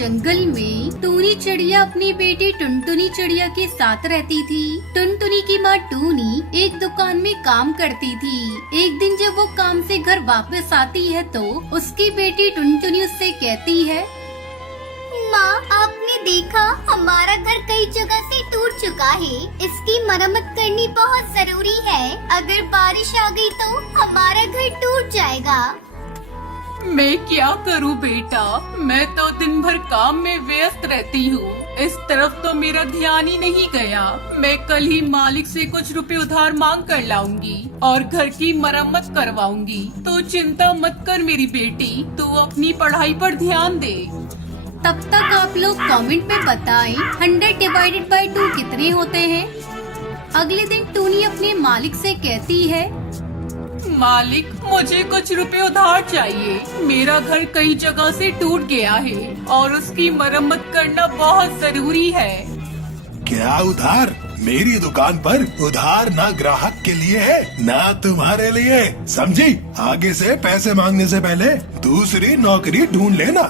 जंगल में टूनी चिड़िया अपनी बेटी टुनटुनी चिड़िया के साथ रहती थी। टुनटुनी की माँ टूनी एक दुकान में काम करती थी। एक दिन जब वो काम से घर वापस आती है तो उसकी बेटी टुनटुनी उससे कहती है, माँ, आपने देखा हमारा घर कई जगह से टूट चुका है। इसकी मरम्मत करनी बहुत जरूरी है। अगर बारिश आ गई तो हमारा घर टूट जाएगा। मैं क्या करूं बेटा, मैं तो दिन भर काम में व्यस्त रहती हूँ। इस तरफ तो मेरा ध्यान ही नहीं गया। मैं कल ही मालिक से कुछ रुपए उधार मांग कर लाऊंगी और घर की मरम्मत करवाऊंगी। तो चिंता मत कर मेरी बेटी, तू अपनी पढ़ाई पर ध्यान दे। तब तक आप लोग कमेंट में बताएं 100 डिवाइडेड बाय 2 कितने होते हैं। अगले दिन टूनी अपने मालिक से कहती है, मालिक, मुझे कुछ रुपए उधार चाहिए। मेरा घर कई जगह से टूट गया है और उसकी मरम्मत करना बहुत जरूरी है। क्या उधार? मेरी दुकान पर उधार ना ग्राहक के लिए है ना तुम्हारे लिए, समझी? आगे से पैसे मांगने से पहले दूसरी नौकरी ढूंढ लेना।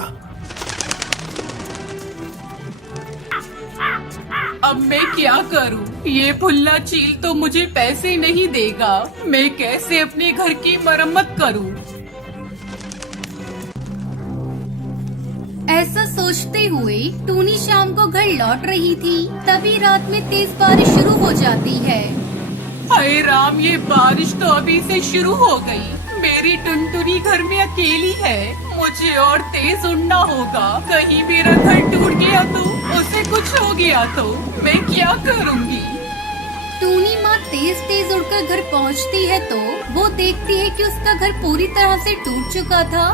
अब मैं क्या करूं? ये भुल्ला चील तो मुझे पैसे नहीं देगा। मैं कैसे अपने घर की मरम्मत करूं? ऐसा सोचते हुए टूनी शाम को घर लौट रही थी। तभी रात में तेज बारिश शुरू हो जाती है। हाय राम, ये बारिश तो अभी से शुरू हो गई। मेरी टुनटुनी घर में अकेली है। मुझे और तेज उड़ना होगा। कहीं मेरा घर टूट गया तो, उसे कुछ हो गया तो मैं क्या करूँगी? टूनी माँ तेज तेज उड़कर घर पहुँचती है तो वो देखती है कि उसका घर पूरी तरह से टूट चुका था।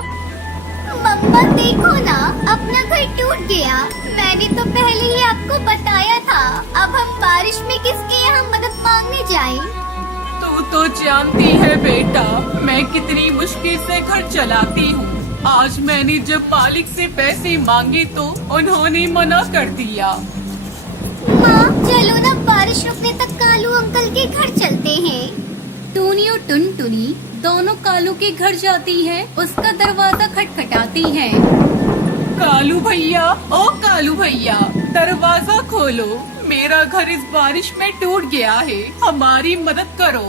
मम्मा देखो ना, अपना घर टूट गया। मैंने तो पहले ही आपको बताया था। अब हम बारिश में किसके यहाँ मदद मांगने जाएं? तू तो जानती है बेटा, मैं कितनी मुश्किल से घर चलाती हूँ। आज मैंने जब मालिक से पैसे मांगे तो उन्होंने मना कर दिया। माँ, चलो ना, बारिश रुकने तक कालू अंकल के घर चलते हैं। टूनी और टुनटुनी दोनों कालू के घर जाती हैं। उसका दरवाजा खटखटाती हैं। कालू भैया, ओ कालू भैया, दरवाजा खोलो। मेरा घर इस बारिश में टूट गया है, हमारी मदद करो।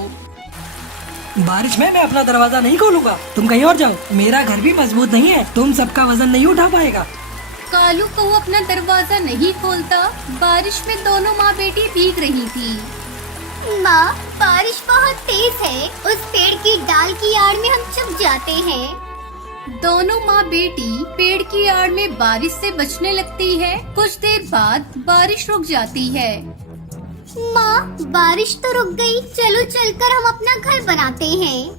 बारिश में मैं अपना दरवाजा नहीं खोलूंगा। तुम कहीं और जाओ, मेरा घर भी मजबूत नहीं है। तुम सबका वजन नहीं उठा पाएगा। कालू को अपना दरवाजा नहीं खोलता। बारिश में दोनों माँ बेटी भीग रही थी। माँ, बारिश बहुत तेज है। उस पेड़ की डाल की आड़ में हम छुप जाते हैं। दोनों माँ बेटी पेड़ की आड़ में बारिश से बचने लगती है। कुछ देर बाद बारिश रुक जाती है। माँ, बारिश तो रुक गई। चलो चलकर हम अपना घर बनाते हैं।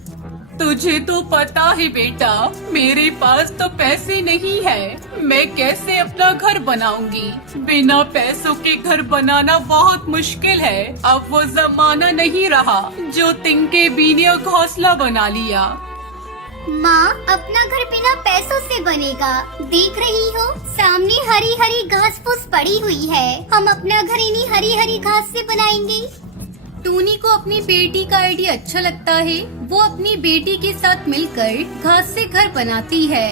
तुझे तो पता है बेटा, मेरे पास तो पैसे नहीं है। मैं कैसे अपना घर बनाऊंगी? बिना पैसों के घर बनाना बहुत मुश्किल है। अब वो जमाना नहीं रहा जो तिनके बीने घोंसला बना लिया। माँ, अपना घर बिना पैसों से बनेगा। देख रही हो, सामने हरी हरी घास फूस पड़ी हुई है। हम अपना घर इन्हीं हरी हरी घास से बनाएंगे। टूनी को अपनी बेटी का आइडिया अच्छा लगता है। वो अपनी बेटी के साथ मिलकर घास से घर बनाती है।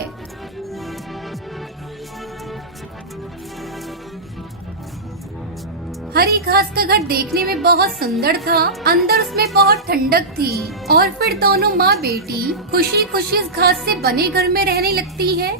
हरी घास का घर देखने में बहुत सुंदर था। अंदर उसमें बहुत ठंडक थी। और फिर दोनों माँ बेटी खुशी खुशी इस घास से बने घर में रहने लगती है।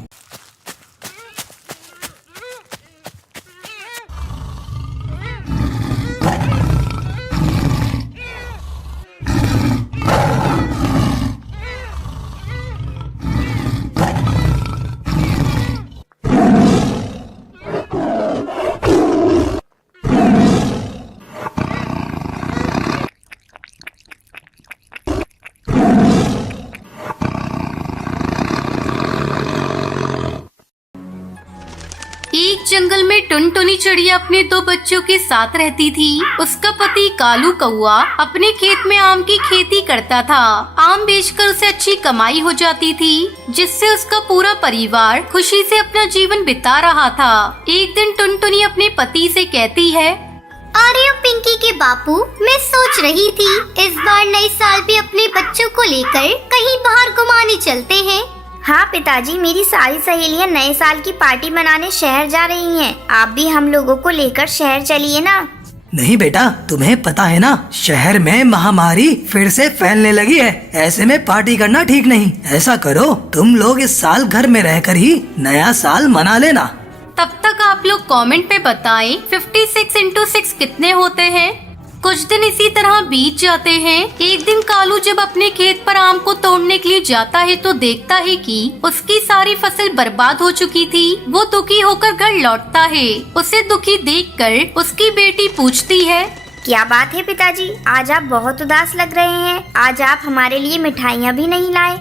एक जंगल में टुनटुनी चिड़िया अपने 2 बच्चों के साथ रहती थी। उसका पति कालू कौआ अपने खेत में आम की खेती करता था। आम बेचकर उसे अच्छी कमाई हो जाती थी, जिससे उसका पूरा परिवार खुशी से अपना जीवन बिता रहा था। एक दिन टुनटुनी अपने पति से कहती है, अरे पिंकी के बापू, मैं सोच रही थी इस बार नए साल पे अपने बच्चों को लेकर कहीं बाहर घुमाने चलते हैं। हाँ पिताजी, मेरी सारी सहेलियाँ नए साल की पार्टी मनाने शहर जा रही हैं। आप भी हम लोगों को लेकर शहर चलिए ना। नहीं बेटा, तुम्हें पता है ना, शहर में महामारी फिर से फैलने लगी है। ऐसे में पार्टी करना ठीक नहीं। ऐसा करो, तुम लोग इस साल घर में रहकर ही नया साल मना लेना। तब तक आप लोग कमेंट पे बताएं 56 into 6 कितने होते हैं। कुछ दिन इसी तरह बीत जाते हैं। एक दिन कालू जब अपने खेत पर आम को तोड़ने के लिए जाता है तो देखता है कि उसकी सारी फसल बर्बाद हो चुकी थी। वो दुखी होकर घर लौटता है। उसे दुखी देखकर उसकी बेटी पूछती है, क्या बात है पिताजी, आज आप बहुत उदास लग रहे हैं। आज आप हमारे लिए मिठाइयाँ भी नहीं लाए।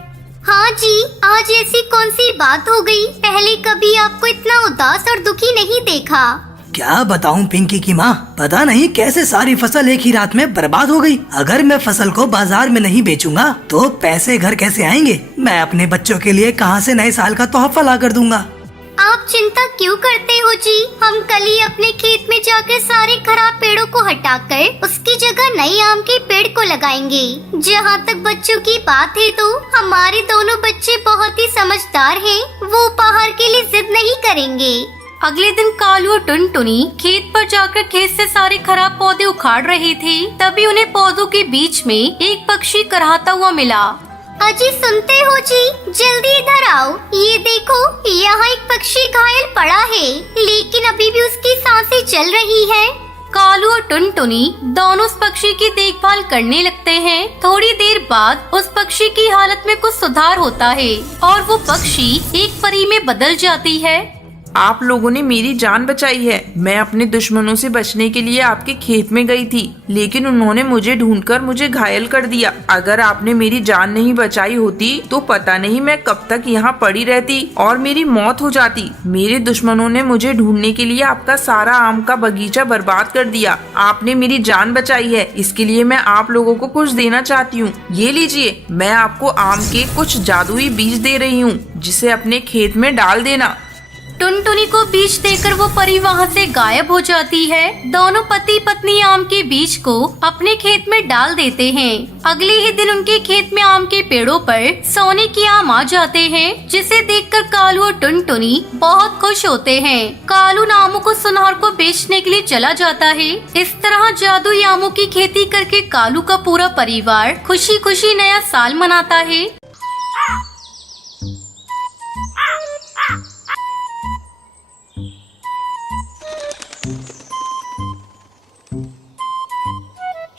हाँ जी, आज ऐसी कौन सी बात हो गई? पहले कभी आपको इतना उदास और दुखी नहीं देखा। क्या बताऊं पिंकी की माँ, पता नहीं कैसे सारी फसल एक ही रात में बर्बाद हो गई। अगर मैं फसल को बाजार में नहीं बेचूंगा तो पैसे घर कैसे आएंगे? मैं अपने बच्चों के लिए कहाँ से नए साल का तोहफा ला कर दूंगा। आप चिंता क्यों करते हो जी? हम कल ही अपने खेत में जाकर सारे खराब पेड़ों को हटाकर उसकी जगह नए आम के पेड़ को लगाएंगे। जहाँ तक बच्चों की बात है तो हमारे दोनों बच्चे बहुत ही समझदार हैं। वो उपहार के लिए जिद नहीं करेंगे। अगले दिन कालू और टुनटुनी खेत पर जाकर खेत से सारे खराब पौधे उखाड़ रहे थे। तभी उन्हें पौधों के बीच में एक पक्षी कराहता हुआ मिला। अजी सुनते हो जी, जल्दी इधर आओ। ये देखो, यहाँ एक पक्षी घायल पड़ा है, लेकिन अभी भी उसकी सांसें चल रही है। कालू और टुनटुनी दोनों उस पक्षी की देखभाल करने लगते हैं। थोड़ी देर बाद उस पक्षी की हालत में कुछ सुधार होता है और वो पक्षी एक परी में बदल जाती है। आप लोगों ने मेरी जान बचाई है। मैं अपने दुश्मनों से बचने के लिए आपके खेत में गई थी, लेकिन उन्होंने मुझे ढूंढकर मुझे घायल कर दिया। अगर आपने मेरी जान नहीं बचाई होती तो पता नहीं मैं कब तक यहाँ पड़ी रहती और मेरी मौत हो जाती। मेरे दुश्मनों ने मुझे ढूंढने के लिए आपका सारा आम का बगीचा बर्बाद कर दिया। आपने मेरी जान बचाई है, इसके लिए मैं आप लोगों को कुछ देना चाहती हूँ। ये लीजिए, मैं आपको आम के कुछ जादुई बीज दे रही हूँ, जिसे अपने खेत में डाल देना। टुनटुनी को बीज देकर वो परी वहाँ से गायब हो जाती है। दोनों पति पत्नी आम के बीज को अपने खेत में डाल देते हैं। अगले ही दिन उनके खेत में आम के पेड़ों पर सोने के आम आ जाते हैं, जिसे देखकर कालू और टुनटुनी बहुत खुश होते हैं। कालू आमों को सुनार को बेचने के लिए चला जाता है। इस तरह जादुई आमों की खेती करके कालू का पूरा परिवार खुशी खुशी नया साल मनाता है।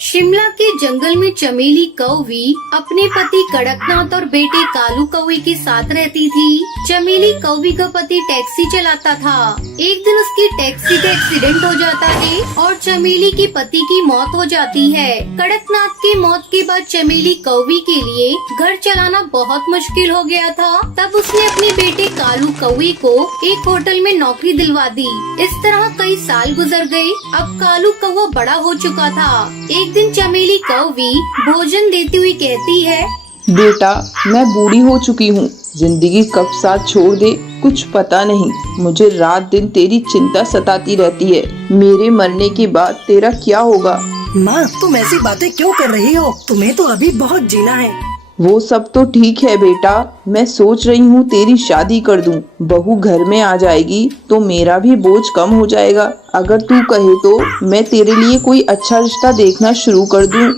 शिमला के जंगल में चमेली कौवी अपने पति कड़कनाथ और बेटे कालू कौवे के साथ रहती थी। चमेली कौवी का पति टैक्सी चलाता था। एक दिन उसकी टैक्सी का एक्सीडेंट हो जाता है और चमेली के पति की मौत हो जाती है। कड़कनाथ की मौत के बाद चमेली कौवी के लिए घर चलाना बहुत मुश्किल हो गया था। तब उसने अपने बेटे कालू कौवे को एक होटल में नौकरी दिलवा दी। इस तरह कई साल गुजर गए। अब कालू कौवा बड़ा हो चुका था। एक दिन चमेली कौवी भोजन देती हुई कहती है, बेटा, मैं बूढ़ी हो चुकी हूँ। जिंदगी कब साथ छोड़ दे कुछ पता नहीं। मुझे रात दिन तेरी चिंता सताती रहती है। मेरे मरने के बाद तेरा क्या होगा? माँ, तुम ऐसी बातें क्यों कर रही हो? तुम्हें तो अभी बहुत जीना है। वो सब तो ठीक है बेटा, मैं सोच रही हूँ तेरी शादी कर दूँ। बहू घर में आ जाएगी तो मेरा भी बोझ कम हो जाएगा। अगर तू कहे तो मैं तेरे लिए कोई अच्छा रिश्ता देखना शुरू कर दूँ।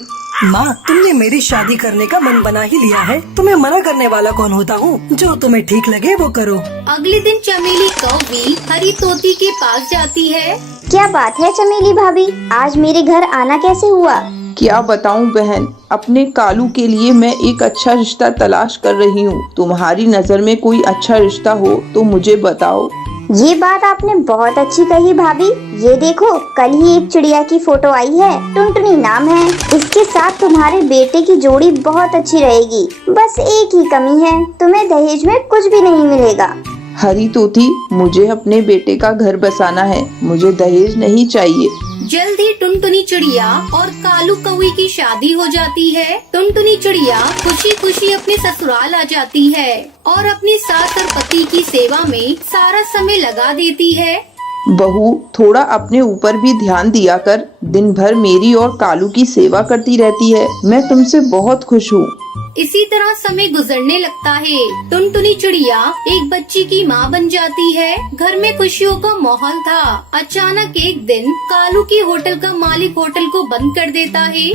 माँ, तुमने मेरी शादी करने का मन बना ही लिया है। तुम्हें मना करने वाला कौन होता हूँ? जो तुम्हें ठीक लगे वो करो। अगले दिन चमेली कौवी हरी तोती के पास जाती है। क्या बात है चमेली भाभी, आज मेरे घर आना कैसे हुआ? क्या बताऊं बहन, अपने कालू के लिए मैं एक अच्छा रिश्ता तलाश कर रही हूँ। तुम्हारी नजर में कोई अच्छा रिश्ता हो तो मुझे बताओ। ये बात आपने बहुत अच्छी कही भाभी। ये देखो, कल ही एक चिड़िया की फोटो आई है, टुनटुनी नाम है। इसके साथ तुम्हारे बेटे की जोड़ी बहुत अच्छी रहेगी। बस एक ही कमी है, तुम्हें दहेज में कुछ भी नहीं मिलेगा। हरी तोती, मुझे अपने बेटे का घर बसाना है, मुझे दहेज नहीं चाहिए। जल्द ही टुनटुनी चिड़िया और कालू कौवे की शादी हो जाती है। टुनटुनी चिड़िया खुशी खुशी अपने ससुराल आ जाती है और अपनी सास और पति की सेवा में सारा समय लगा देती है। बहू, थोड़ा अपने ऊपर भी ध्यान दिया कर। दिन भर मेरी और कालू की सेवा करती रहती है। मैं तुमसे बहुत खुश हूँ। इसी तरह समय गुजरने लगता है। टुनटुनी चिड़िया एक बच्ची की माँ बन जाती है। घर में खुशियों का माहौल था। अचानक एक दिन कालू की होटल का मालिक होटल को बंद कर देता है।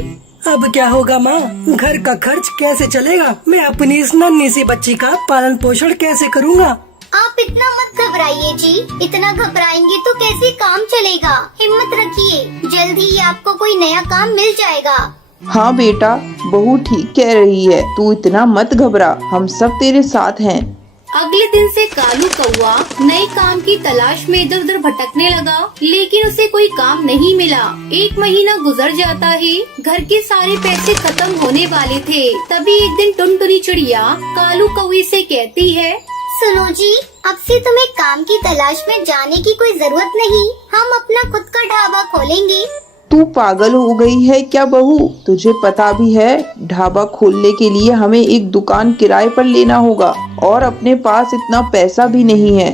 अब क्या होगा माँ? घर का खर्च कैसे चलेगा? मैं अपनी इस नन्ही सी बच्ची का पालन पोषण कैसे करूँगा? आप इतना मत घबराइए जी। इतना घबराएंगे तो कैसे काम चलेगा? हिम्मत रखिए, जल्द ही आपको कोई नया काम मिल जाएगा। हाँ बेटा, बहू ठीक कह रही है। तू इतना मत घबरा, हम सब तेरे साथ हैं। अगले दिन से कालू कौआ नए काम की तलाश में इधर उधर भटकने लगा, लेकिन उसे कोई काम नहीं मिला। 1 महीना गुजर जाता है। घर के सारे पैसे खत्म होने वाले थे। तभी एक दिन टुनटुनी चिड़िया कालू कौवे से कहती है, सुनो जी, अब से तुम्हें काम की तलाश में जाने की कोई जरूरत नहीं। हम अपना खुद का ढाबा खोलेंगे। तू पागल हो गई है क्या बहू? तुझे पता भी है ढाबा खोलने के लिए हमें एक दुकान किराए पर लेना होगा और अपने पास इतना पैसा भी नहीं है।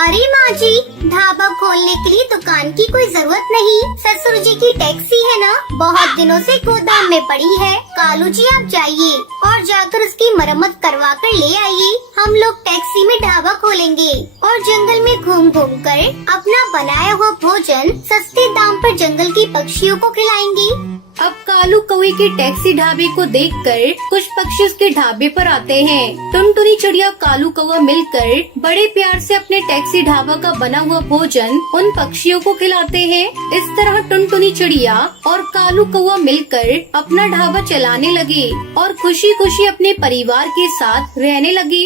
अरे माँ जी, ढाबा खोलने के लिए दुकान की कोई जरूरत नहीं। ससुर जी की टैक्सी है ना, बहुत दिनों से गोदाम में पड़ी है। कालू जी आप जाइए और जाकर उसकी मरम्मत करवा कर ले आइए। हम लोग टैक्सी में ढाबा खोलेंगे और जंगल में घूम घूम कर अपना बनाया हुआ भोजन सस्ते दाम पर जंगल की पक्षियों को खिलाएंगे। अब कालू कौवे के टैक्सी ढाबे को देखकर कुछ पक्षी उसके ढाबे पर आते हैं। टुनटुनी चिड़िया कालू कौवा मिलकर बड़े प्यार से अपने टैक्सी ढाबा का बना हुआ भोजन उन पक्षियों को खिलाते हैं। इस तरह टुनटुनी चिड़िया और कालू कौवा मिलकर अपना ढाबा चलाने लगे और खुशी खुशी अपने परिवार के साथ रहने लगे।